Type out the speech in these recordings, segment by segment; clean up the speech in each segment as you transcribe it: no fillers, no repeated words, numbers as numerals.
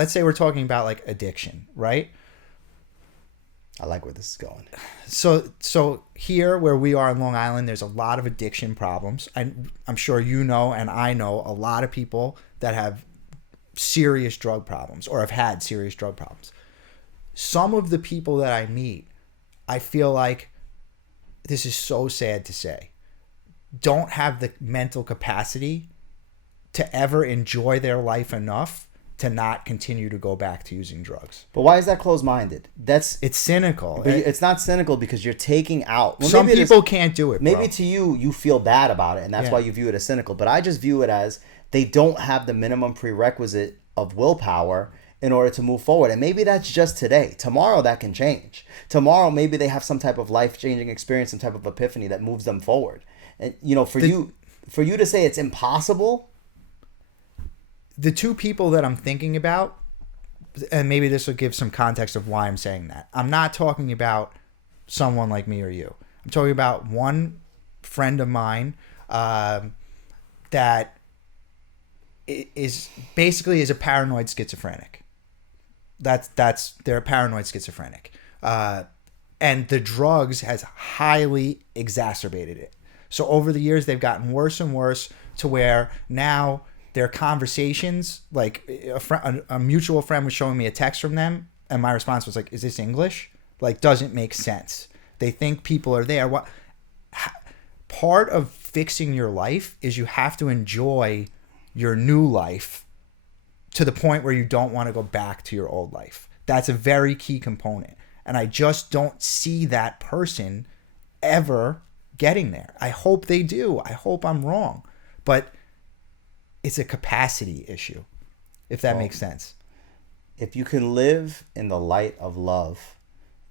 let's say we're talking about like addiction, right? I like where this is going. So here where we are in Long Island, there's a lot of addiction problems. I'm sure you know, and I know a lot of people that have serious drug problems or have had serious drug problems. Some of the people that I meet, I feel like, this is so sad to say, don't have the mental capacity to ever enjoy their life enough to not continue to go back to using drugs. But why is that closed-minded? It's cynical. But it's not cynical because you're taking out. Some people can't do it. Maybe to you feel bad about it, and that's why you view it as cynical. But I just view it as they don't have the minimum prerequisite of willpower in order to move forward. And maybe that's just today. Tomorrow that can change. Tomorrow maybe they have some type of life-changing experience, some type of epiphany that moves them forward. And for you to say it's impossible. The two people that I'm thinking about, and maybe this will give some context of why I'm saying that. I'm not talking about someone like me or you. I'm talking about one friend of mine that is basically a paranoid schizophrenic. They're a paranoid schizophrenic. And the drugs has highly exacerbated it. So over the years, they've gotten worse and worse to where now their conversations, like a mutual friend was showing me a text from them, and my response was like, "Is this English?" Like, doesn't make sense. They think people are there. What part of fixing your life is you have to enjoy your new life to the point where you don't want to go back to your old life. That's a very key component, and I just don't see that person ever getting there. I hope they do. I hope I'm wrong, but it's a capacity issue, if that makes sense. If you can live in the light of love,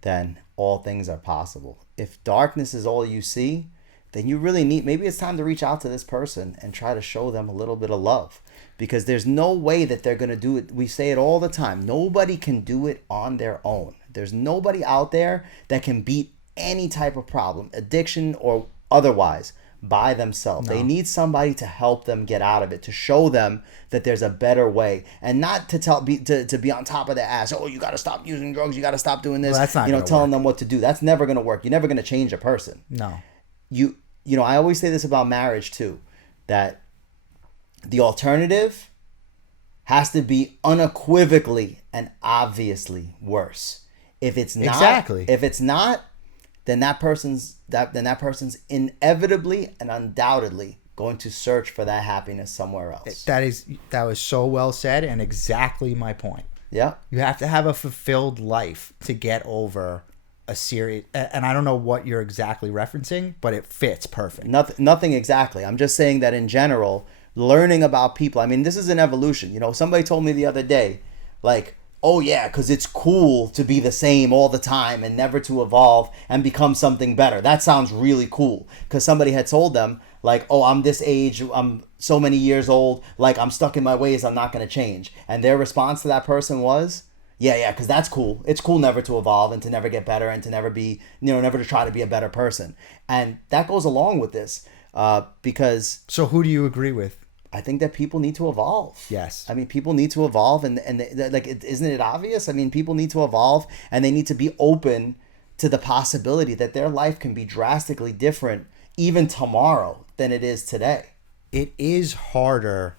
then all things are possible. If darkness is all you see, then you really maybe it's time to reach out to this person and try to show them a little bit of love, because there's no way that they're going to do it. We say it all the time. Nobody can do it on their own. There's nobody out there that can beat any type of problem, addiction or otherwise, by themselves. No. They need somebody to help them get out of it, to show them that there's a better way, and not to be on top of their ass. Oh, you got to stop using drugs. You got to stop doing this. Well, that's not telling them what to do. That's never going to work. You're never going to change a person. No. I always say this about marriage too, that the alternative has to be unequivocally and obviously worse. If it's not, then that person's inevitably and undoubtedly going to search for that happiness somewhere else. That was so well said, and exactly my point. Yeah. You have to have a fulfilled life to get over a serious, and I don't know what you're exactly referencing, but it fits perfect. Nothing exactly. I'm just saying that in general, learning about people. I mean, this is an evolution. Somebody told me the other day, like, oh yeah, because it's cool to be the same all the time and never to evolve and become something better. That sounds really cool. Because somebody had told them, like, oh, I'm this age, I'm so many years old, like, I'm stuck in my ways, I'm not going to change. And their response to that person was, yeah, because that's cool. It's cool never to evolve and to never get better and to never be, never to try to be a better person. And that goes along with this because... So who do you agree with? I think that people need to evolve. Yes. I mean, people need to evolve, and isn't it obvious? I mean, people need to evolve, and they need to be open to the possibility that their life can be drastically different even tomorrow than it is today. It is harder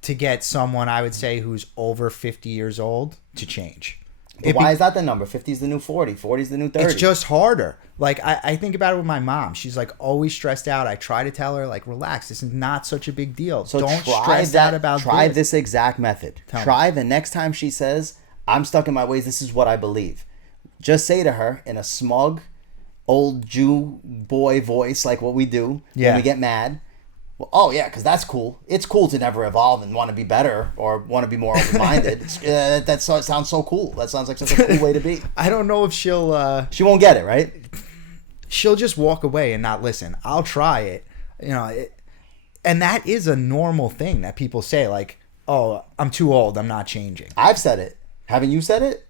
to get someone, I would say, who's over 50 years old to change. But why is that the number? 50 is the new 40. 40 is the new 30. It's just harder. Like, I think about it with my mom. She's, like, always stressed out. I try to tell her, like, relax. This is not such a big deal. So don't stress out about this. Try this exact method. Try the next time she says, I'm stuck in my ways, this is what I believe. Just say to her in a smug, old Jew boy voice, like what we do when we get mad. Well, oh, yeah, because that's cool. It's cool to never evolve and want to be better or want to be more open-minded. That sounds so cool. That sounds like such a cool way to be. I don't know if she'll... She won't get it, right? She'll just walk away and not listen. I'll try it. And that is a normal thing that people say, like, oh, I'm too old, I'm not changing. I've said it. Haven't you said it?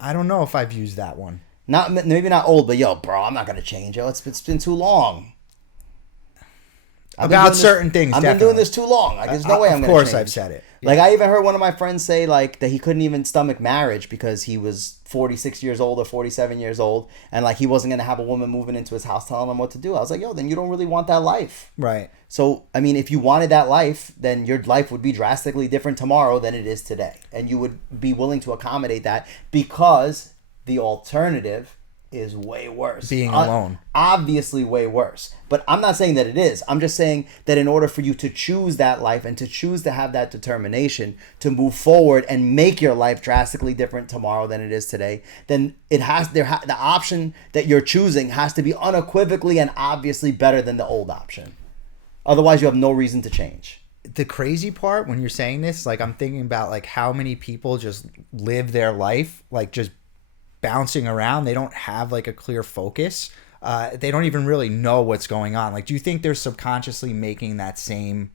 I don't know if I've used that one. Maybe not old, but yo, bro, I'm not going to change. Yo, it's been too long. about certain things. I've been doing this too long. Like, there's no way I'm going to change. Of course, I've said it. Yeah. Like, I even heard one of my friends say, like, that he couldn't even stomach marriage because he was 46 years old or 47 years old, and, like, he wasn't going to have a woman moving into his house telling him what to do. I was like, yo, then you don't really want that life. Right. So, I mean, if you wanted that life, then your life would be drastically different tomorrow than it is today. And you would be willing to accommodate that because the alternative is way worse. Being alone. Obviously way worse. But I'm not saying that it is. I'm just saying that in order for you to choose that life and to choose to have that determination to move forward and make your life drastically different tomorrow than it is today, then it has the option that you're choosing has to be unequivocally and obviously better than the old option. Otherwise, you have no reason to change. The crazy part when you're saying this, like, I'm thinking about, like, how many people just live their life, like, just bouncing around. They don't have, like, a clear focus. They don't even really know what's going on. Like, do you think they're subconsciously making that same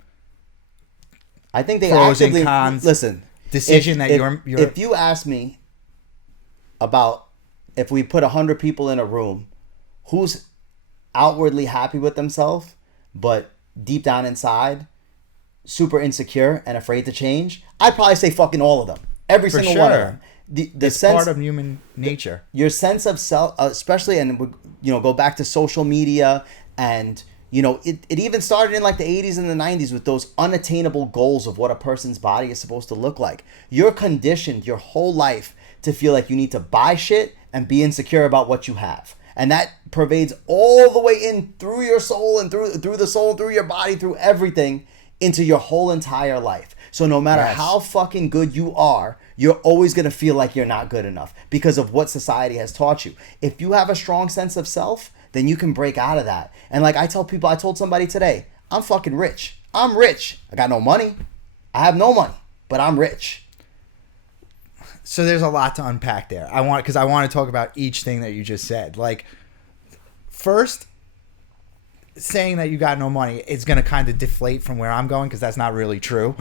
I think they pros actively and cons listen decision if if you ask me about if we put 100 people in a room, who's outwardly happy with themselves but deep down inside super insecure and afraid to change, I'd probably say fucking all of them. Every single one of them. It's sense, part of human nature. Your sense of self, especially, and go back to social media, and it even started in like the 80s and the 90s with those unattainable goals of what a person's body is supposed to look like. You're conditioned your whole life to feel like you need to buy shit and be insecure about what you have. And that pervades all the way in through your soul and through the soul, through your body, through everything, into your whole entire life. So no matter how fucking good you are, you're always going to feel like you're not good enough because of what society has taught you. If you have a strong sense of self, then you can break out of that. And like I told somebody today, I'm fucking rich. I'm rich. I got no money. I have no money, but I'm rich. So there's a lot to unpack there. I want to talk about each thing that you just said. Like, first, saying that you got no money is going to kind of deflate from where I'm going because that's not really true.